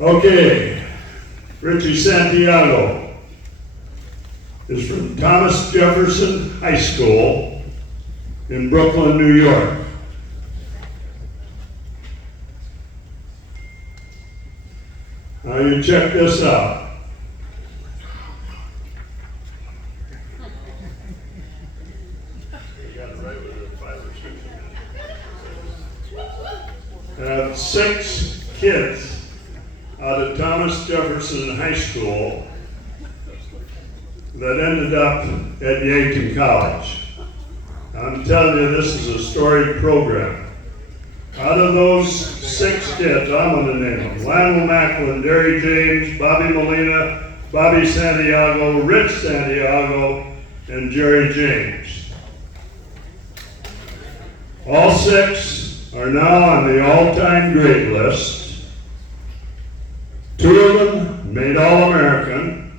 Okay, Richie Santiago is from Thomas Jefferson High School in Brooklyn, New York. Now you check this out. I have 6 kids out of Thomas Jefferson High School that ended up at Yankton College. I'm telling you, this is a storied program. Out of those 6 kids, I'm going to name them: Lionel Macklin, Derry James, Bobby Molina, Bobby Santiago, Rich Santiago, and Jerry James. All 6 are now on the all-time grade list. 2 of them made All-American.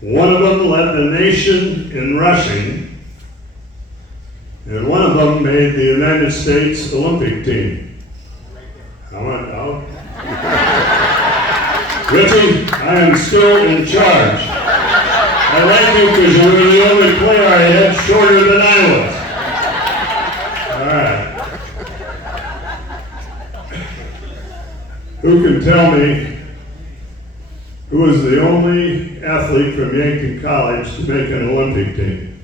1 of them led the nation in rushing. And 1 of them made the United States Olympic team. I went out. Richie, I am still in charge. I like you because you were the only player I had shorter than I was. All right. Who can tell me who was the only athlete from Yankton College to make an Olympic team?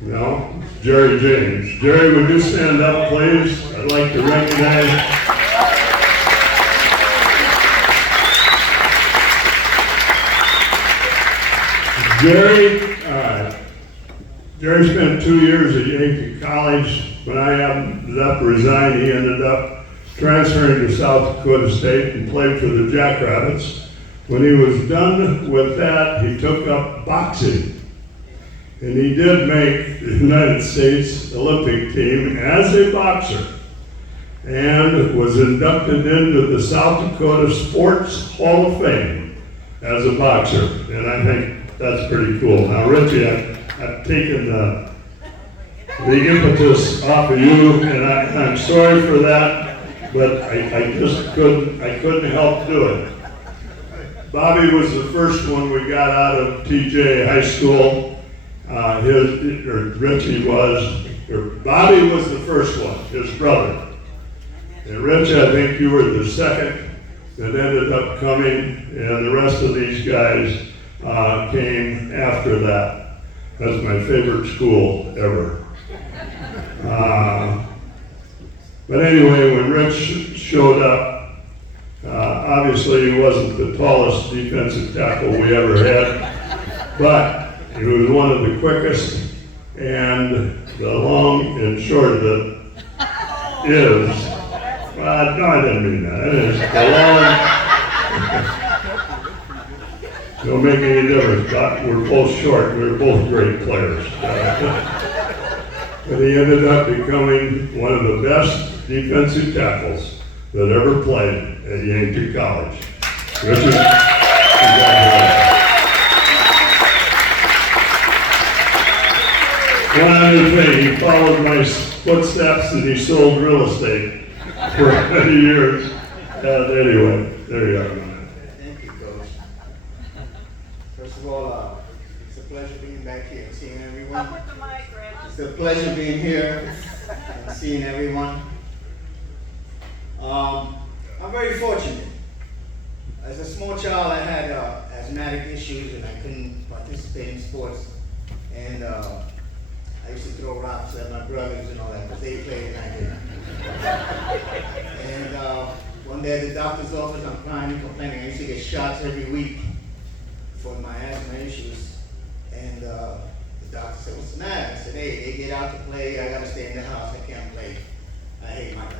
No, Jerry James. Jerry, would you stand up, please? I'd like to recognize. Jerry. Jerry spent 2 years at Yankton College. When I ended up resigning, he ended up transferring to South Dakota State and played for the Jackrabbits. When he was done with that, he took up boxing. And he did make the United States Olympic team as a boxer and was inducted into the South Dakota Sports Hall of Fame as a boxer. And I think that's pretty cool. Now, Richie, I've taken the impetus off of you, and I'm sorry for that, but I just couldn't help do it. Bobby was the first one we got out of TJ High School. Bobby was the first one, his brother. And Rich, I think you were the second that ended up coming, and the rest of these guys came after that. That's my favorite school ever. But anyway, when Rich showed up, obviously he wasn't the tallest defensive tackle we ever had, but he was one of the quickest, and the long and short of it is, well, no, I didn't mean that. It is the long, don't make any difference, but we're both short, we're both great players. But he ended up becoming one of the best defensive tackles that ever played at Yankton College. Richard, congratulations. One other thing, he followed my footsteps and he sold real estate for many years. Anyway, there you are. Thank you, Coach. First of all, it's a pleasure being back here and seeing everyone. It's a pleasure being here and seeing everyone. I'm very fortunate. As a small child, I had asthmatic issues and I couldn't participate in sports. And I used to throw rocks at my brothers and all that, because they played and I didn't. And one day at the doctor's office, I'm crying and complaining. I used to get shots every week for my asthma issues. And the doctor said, "What's the matter?" I said, "Hey, they get out to play. I got to stay in the house. I can't play. I hate my life."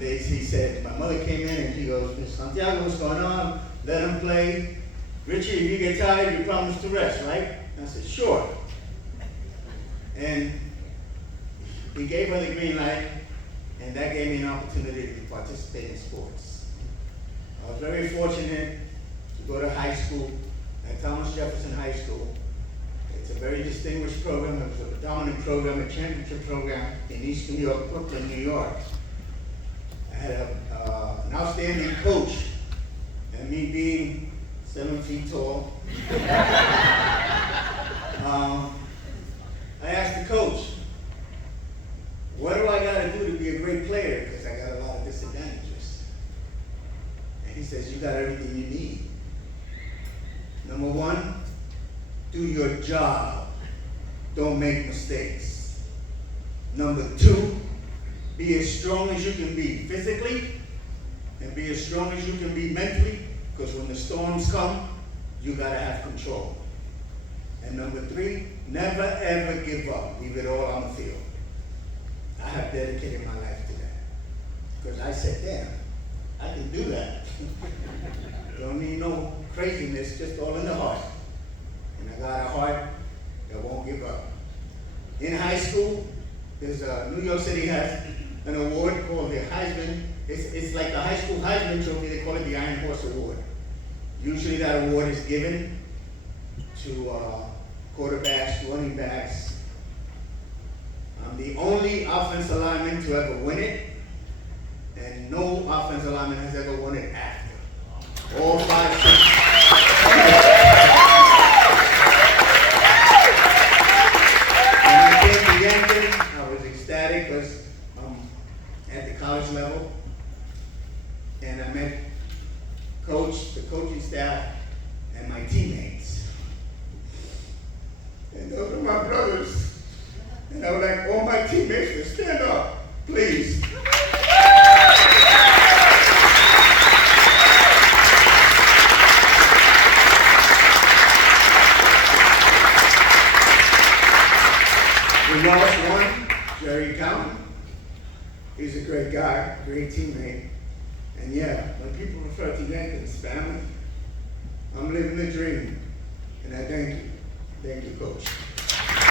And he said, my mother came in and he goes, "Mr. Santiago, what's going on? Let him play. Richie, if you get tired, you promise to rest, right?" And I said, "Sure." And he gave her the green light, and that gave me an opportunity to participate in sports. I was very fortunate to go to high school at Thomas Jefferson High School. It's a very distinguished program. It was a dominant program, a championship program in East New York, Brooklyn, New York. had an outstanding coach, and me being 7 feet tall, I asked the coach, what do I gotta do to be a great player? Because I got a lot of disadvantages. And he says, you got everything you need. Number one, do your job. Don't make mistakes. Number two, be as strong as you can be physically and be as strong as you can be mentally, because when the storms come, you gotta have control. And number three, never ever give up. Leave it all on the field. I have dedicated my life to that. Because I said, damn, I can do that. Don't need no craziness, just all in the heart. And I got a heart that won't give up. In high school, there's New York City has an award called the Heisman. It's like the high school Heisman Trophy. They call it the Iron Horse Award. Usually that award is given to quarterbacks, running backs. I'm the only offensive lineman to ever win it, and no offensive lineman has ever won it after. All 5, 6. When I came to Yankton, I was ecstatic because I'm at the college level, and I met coach, the coaching staff, and my teammates. And those are my brothers. And I would like all my teammates to stand up, please. We lost one, Greyhound. He's a great guy, great teammate. And yeah, when people refer to Yankees family, I'm living the dream. And I thank you. Thank you, Coach.